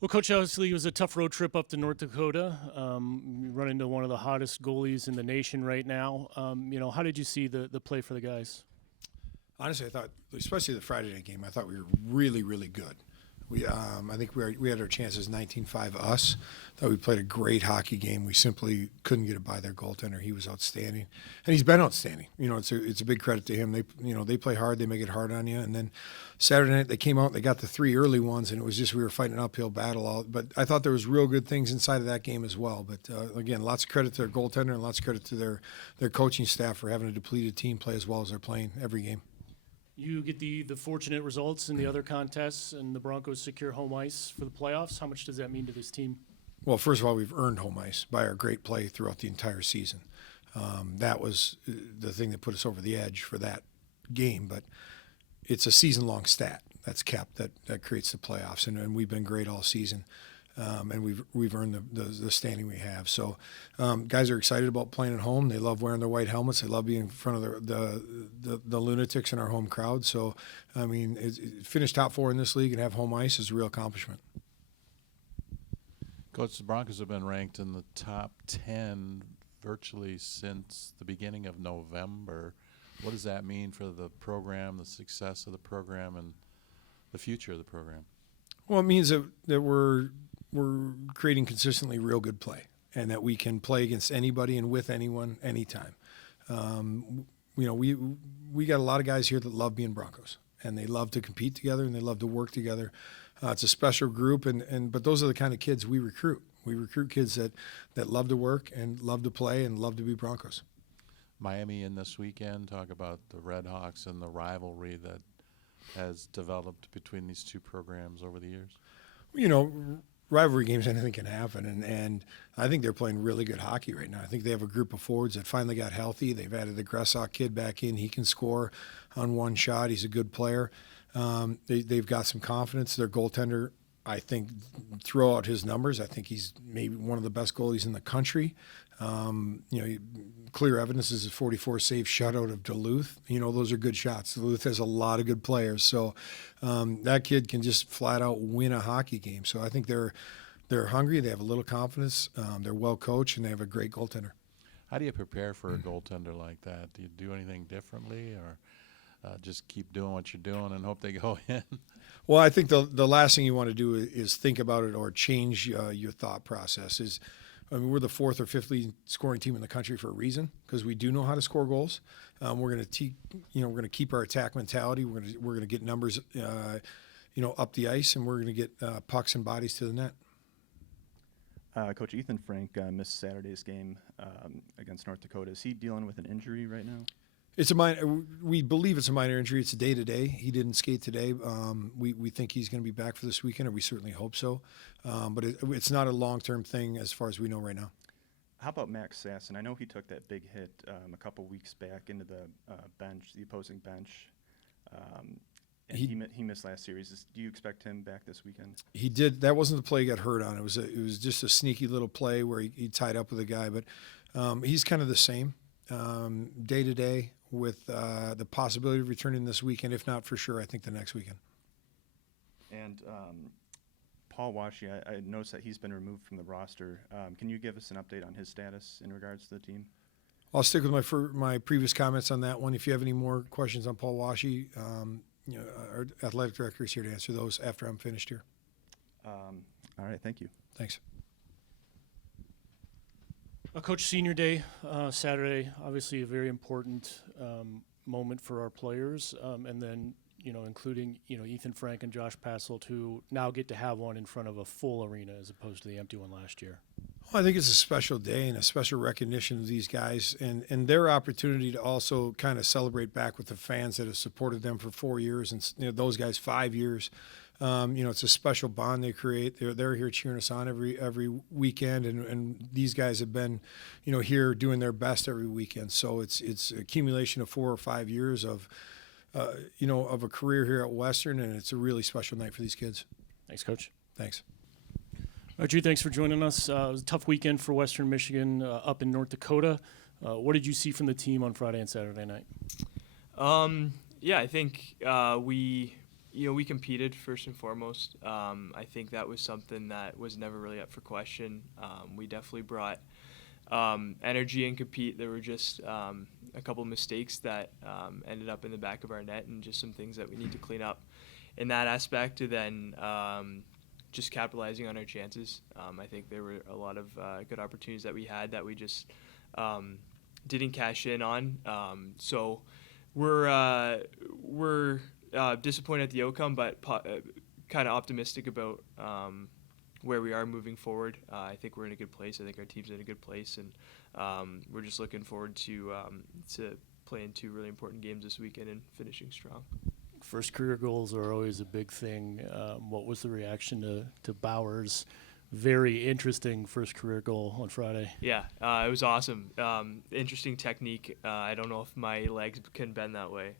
Well, Coach, obviously it was a tough road trip up to North Dakota. You run into one of the hottest goalies in the nation right now. How did you see the play for the guys? Honestly, I thought, especially the Friday night game, I thought we were really, really good. I think we had our chances 19-5 us. Thought we played a great hockey game. We simply couldn't get it by their goaltender. He was outstanding, and he's been outstanding. It's a big credit to him. They play hard. They make it hard on you. And then Saturday night they came out. They got the 3 early ones, and it was just we were fighting an uphill battle. But I thought there was real good things inside of that game as well. But again, lots of credit to their goaltender and lots of credit to their coaching staff for having a depleted team play as well as they're playing every game. You get the fortunate results in the other contests, and the Broncos secure home ice for the playoffs. How much does that mean to this team? Well, first of all, we've earned home ice by our great play throughout the entire season. That was the thing that put us over the edge for that game. But it's a season-long stat that's kept that creates the playoffs, and we've been great all season. And we've earned the standing we have. So guys are excited about playing at home. They love wearing their white helmets. They love being in front of the lunatics in our home crowd. So, I mean, finish top 4 in this league and have home ice is a real accomplishment. Coach, the Broncos have been ranked in the top 10 virtually since the beginning of November. What does that mean for the program, the success of the program, and the future of the program? Well, it means that we're creating consistently real good play, and that we can play against anybody and with anyone anytime. We got a lot of guys here that love being Broncos, and they love to compete together and they love to work together. It's a special group, but those are the kind of kids we recruit. We recruit kids that love to work and love to play and love to be Broncos. Miami in this weekend, talk about the Red Hawks and the rivalry that has developed between these two programs over the years. Rivalry games, anything can happen, and I think they're playing really good hockey right now. I think they have a group of forwards that finally got healthy. They've added the Gressok kid back in. He can score on one shot. He's a good player. They've got some confidence. Their goaltender, I think, throw out his numbers. I think he's maybe one of the best goalies in the country. Clear evidence is a 44 save shutout of Duluth. Those are good shots. Duluth has a lot of good players. So that kid can just flat out win a hockey game. So I think they're hungry. They have a little confidence. They're well coached, and they have a great goaltender. How do you prepare for a goaltender like that? Do you do anything differently, or just keep doing what you're doing and hope they go in? Well, I think the last thing you want to do is think about it or change your thought process. We're the 4th or 5th leading scoring team in the country for a reason, because we do know how to score goals. We're going to keep our attack mentality. We're going to get numbers, up the ice, and we're going to get pucks and bodies to the net. Coach Ethan Frank missed Saturday's game against North Dakota. Is he dealing with an injury right now? It's a minor. We believe it's a minor injury. It's a day-to-day. He didn't skate today. We think he's going to be back for this weekend, or we certainly hope so. But it's not a long-term thing as far as we know right now. How about Max Sass? And I know he took that big hit a couple weeks back into the bench, the opposing bench. And he missed last series. Do you expect him back this weekend? He did. That wasn't the play he got hurt on. It was just a sneaky little play where he tied up with a guy. But he's kind of the same day-to-day, with the possibility of returning this weekend. If not, for sure, I think the next weekend. And Paul Washi, I noticed that he's been removed from the roster. Can you give us an update on his status in regards to the team? I'll stick with my previous comments on that one. If you have any more questions on Paul Washi, our athletic director is here to answer those after I'm finished here. All right, thank you. Thanks. Coach, senior day, Saturday, obviously a very important moment for our players, and then, including, Ethan Frank and Josh Passelt, who now get to have one in front of a full arena as opposed to the empty one last year. Well, I think it's a special day and a special recognition of these guys and their opportunity to also kind of celebrate back with the fans that have supported them for 4 years and those guys 5 years. It's a special bond they create. They're here cheering us on every weekend, and these guys have been, here doing their best every weekend. So it's accumulation of 4 or 5 years of a career here at Western, and it's a really special night for these kids. Thanks, Coach. Thanks. All right, Drew, thanks for joining us. It was a tough weekend for Western Michigan up in North Dakota. What did you see from the team on Friday and Saturday night? Yeah, I think we we competed first and foremost. I think that was something that was never really up for question. We definitely brought energy and compete. There were just a couple mistakes that ended up in the back of our net, and just some things that we need to clean up in that aspect. And then just capitalizing on our chances. I think there were a lot of good opportunities that we had that we just didn't cash in on. So we're disappointed at the outcome, but kind of optimistic about where we are moving forward. I think we're in a good place. I think our team's in a good place, and we're just looking forward to playing 2 really important games this weekend and finishing strong. First career goals are always a big thing. What was the reaction to Bauer's very interesting first career goal on Friday? Yeah, it was awesome. Interesting technique. I don't know if my legs can bend that way,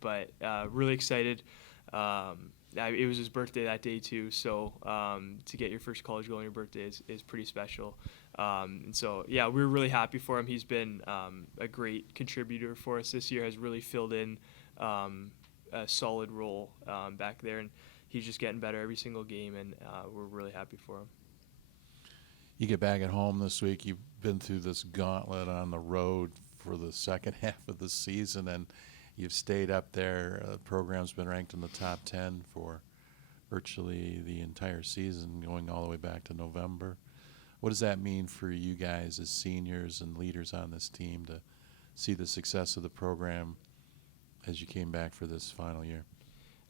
but really excited. It was his birthday that day too, so to get your first college goal on your birthday is pretty special. And so, yeah, we were really happy for him. He's been a great contributor for us this year, has really filled in a solid role back there, and he's just getting better every single game, and we're really happy for him. You get back at home this week. You've been through this gauntlet on the road for the second half of the season, and you've stayed up there. The program's been ranked in the top 10 for virtually the entire season, going all the way back to November. What does that mean for you guys as seniors and leaders on this team to see the success of the program as you came back for this final year?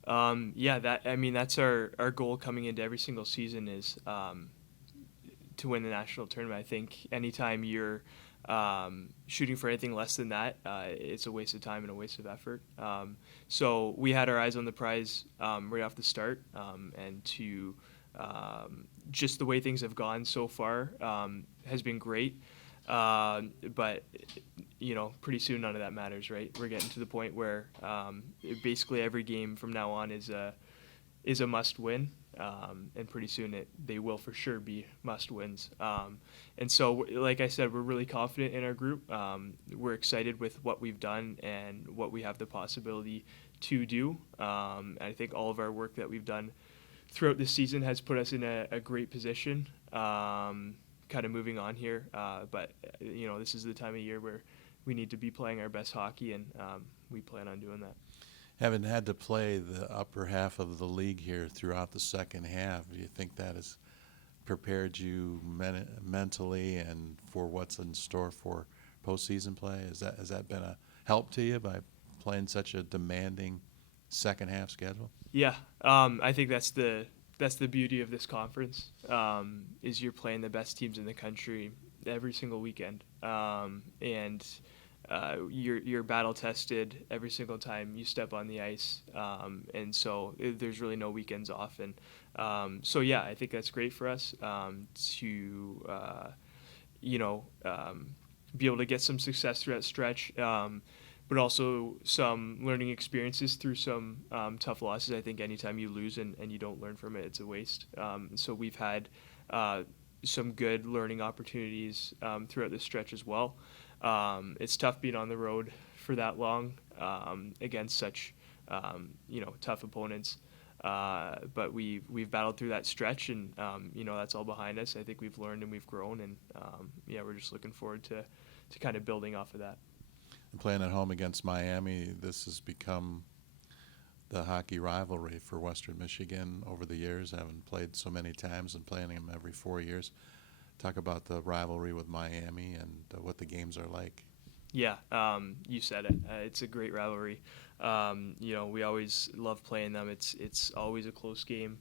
That's our goal coming into every single season is to win the national tournament. I think anytime you're shooting for anything less than that, it's a waste of time and a waste of effort. So we had our eyes on the prize right off the start, and to just the way things have gone so far has been great. But pretty soon none of that matters, right? We're getting to the point where basically every game from now on is a must win, and pretty soon they will for sure be must wins. And so, like I said, we're really confident in our group. We're excited with what we've done and what we have the possibility to do. I think all of our work that we've done throughout the season has put us in a great position. Kind of moving on here, but this is the time of year where we need to be playing our best hockey, and we plan on doing that. Having had to play the upper half of the league here throughout the second half, do you think that has prepared you mentally and for what's in store for postseason play? Has that been a help to you by playing such a demanding second half schedule? Yeah, I think that's the beauty of this conference, is you're playing the best teams in the country every single weekend, and you're battle tested every single time you step on the ice, and so there's really no weekends off. And so yeah, I think that's great for us to be able to get some success through that stretch. But also some learning experiences through some tough losses. I think anytime you lose and you don't learn from it, it's a waste. So we've had some good learning opportunities throughout this stretch as well. It's tough being on the road for that long against such tough opponents. But we've battled through that stretch, and that's all behind us. I think we've learned and we've grown, and we're just looking forward to kind of building off of that. Playing at home against Miami, this has become the hockey rivalry for Western Michigan over the years, having played so many times and playing them every 4 years. Talk about the rivalry with Miami and what the games are like. Yeah, you said it. It's a great rivalry. We always love playing them. It's always a close game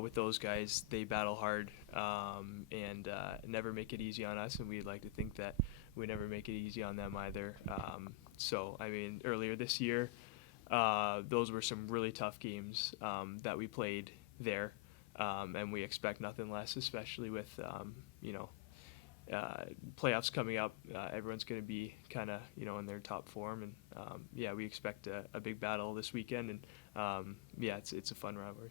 with those guys. They battle hard and never make it easy on us, and we'd like to think that we never make it easy on them either. Earlier this year, those were some really tough games that we played there, and we expect nothing less, especially with playoffs coming up. Everyone's going to be kind of in their top form, and we expect a big battle this weekend, and it's a fun rivalry.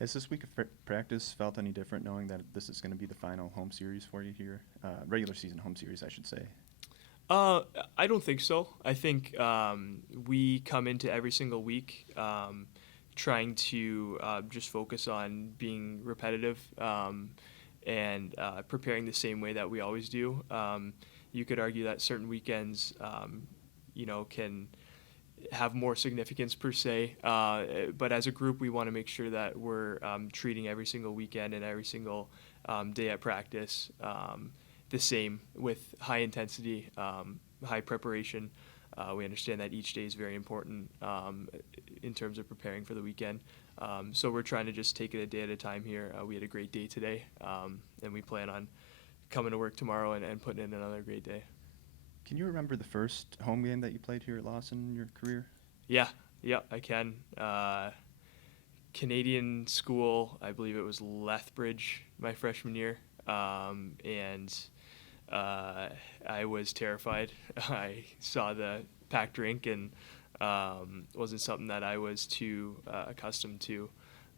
Has this week of practice felt any different, knowing that this is going to be the final home series for you here? Regular season home series, I should say. I don't think so. I think we come into every single week trying to just focus on being repetitive and preparing the same way that we always do. You could argue that certain weekends, can have more significance per se, but as a group, we want to make sure that we're treating every single weekend and every single day at practice the same, with high intensity, high preparation. We understand that each day is very important in terms of preparing for the weekend. So we're trying to just take it a day at a time here. We had a great day today, and we plan on coming to work tomorrow and putting in another great day. Can you remember the first home game that you played here at Lawson in your career? Yeah, I can. Canadian school, I believe it was Lethbridge my freshman year, and I was terrified. I saw the packed rink and wasn't something that I was too accustomed to.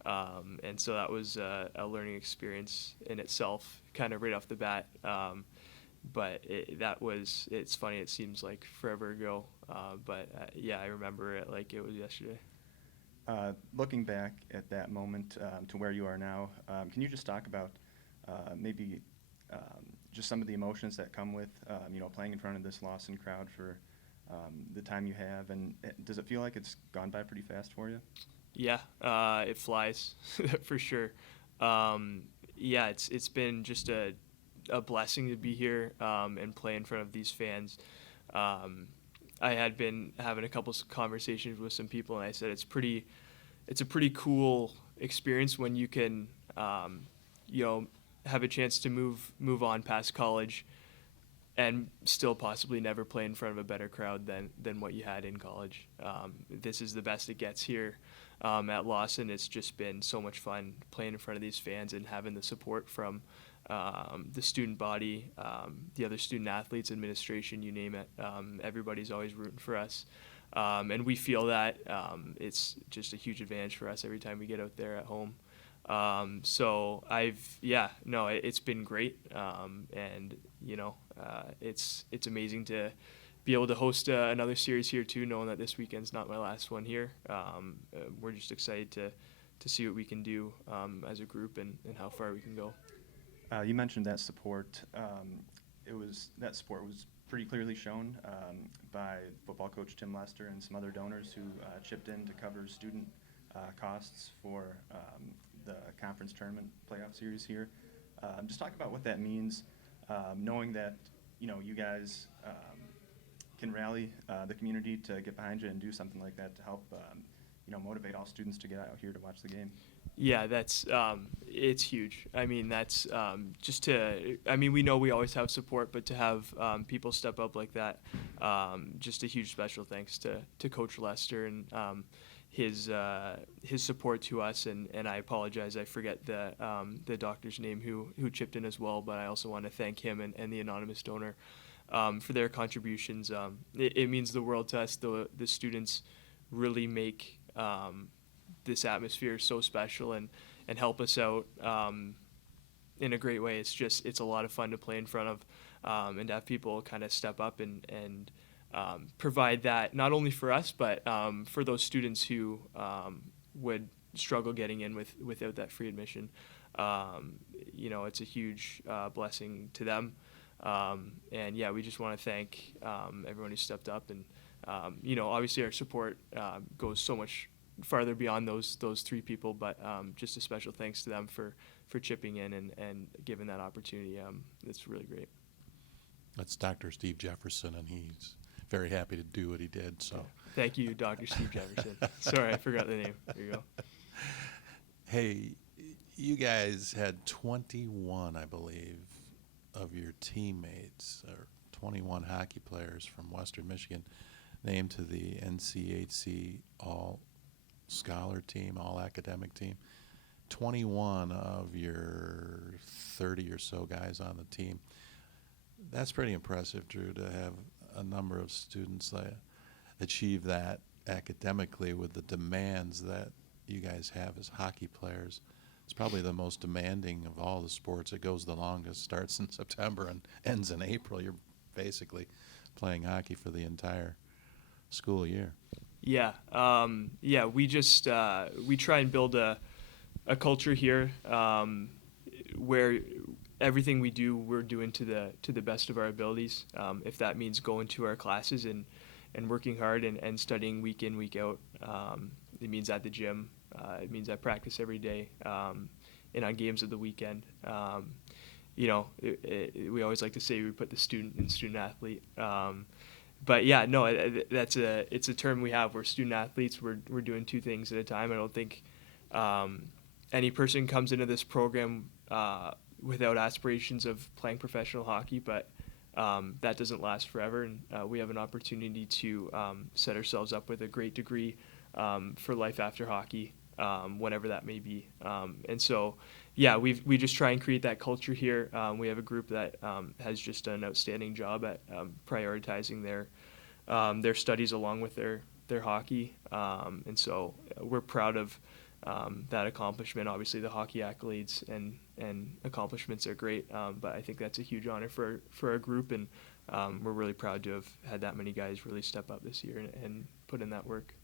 And so that was a learning experience in itself, kind of right off the bat. But it's funny, it seems like forever ago. But I remember it like it was yesterday. Looking back at that moment to where you are now, can you just talk about maybe just some of the emotions that come with playing in front of this Lawson crowd for the time you have, and does it feel like it's gone by pretty fast for you? Yeah, it flies for sure. It's been just a blessing to be here and play in front of these fans. I had been having a couple of conversations with some people, and I said it's a pretty cool experience when you can have a chance to move on past college and still possibly never play in front of a better crowd than what you had in college. This is the best it gets here at Lawson. It's just been so much fun playing in front of these fans and having the support from the student body, the other student athletes, administration, you name it. Everybody's always rooting for us. And we feel that it's just a huge advantage for us every time we get out there at home. It's been great. And it's amazing to be able to host another series here too, knowing that this weekend's not my last one here. We're just excited to see what we can do as a group and how far we can go. You mentioned that support. That support was pretty clearly shown by football coach Tim Lester and some other donors who chipped in to cover student costs for the conference tournament playoff series here. Just talk about what that means, knowing that you guys can rally the community to get behind you and do something like that to help motivate all students to get out here to watch the game. Yeah, that's it's huge. I mean, that's we know we always have support, but to have people step up like that, just a huge special thanks to Coach Lester and his support to us. And I apologize, I forget the doctor's name who chipped in as well, but I also want to thank him and the anonymous donor for their contributions. It means the world to us. The students really make this atmosphere so special and help us out in a great way. It's a lot of fun to play in front of and to have people kind of step up and provide that not only for us but for those students who would struggle getting in without that free admission. It's a huge blessing to them. We just want to thank everyone who stepped up and obviously our support goes so much farther beyond those three people, but just a special thanks to them for chipping in and giving that opportunity. It's really great. That's Dr. Steve Jefferson, and he's very happy to do what he did. So thank you, Dr. Steve Jefferson. Sorry, I forgot the name. There you go. Hey, you guys had 21, I believe, of your teammates, or 21 hockey players from Western Michigan, named to the NCHC All-Scholar team, All-Academic team. 21 of your 30 or so guys on the team. That's pretty impressive, Drew, to have a number of students that achieve that academically with the demands that you guys have as hockey players. It's probably the most demanding of all the sports. It goes the longest, starts in September and ends in April. You're basically playing hockey for the entire school year. Yeah, we just we try and build a culture here where everything we do, we're doing to the best of our abilities. If that means going to our classes and working hard and studying week in, week out, it means at the gym. It means at practice every day, and on games of the weekend. We always like to say we put the student and student athlete. But yeah, no, it's a term we have. We're student athletes. We're doing two things at a time. I don't think any person comes into this program without aspirations of playing professional hockey, but that doesn't last forever, and we have an opportunity to set ourselves up with a great degree for life after hockey, whenever that may be. And so, yeah, we just try and create that culture here. We have a group that has just done an outstanding job at prioritizing their studies along with their hockey, and so we're proud of that accomplishment. Obviously, the hockey accolades and accomplishments are great, but I think that's a huge honor for our group, and we're really proud to have had that many guys really step up this year and put in that work.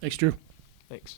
Thanks, Drew. Thanks.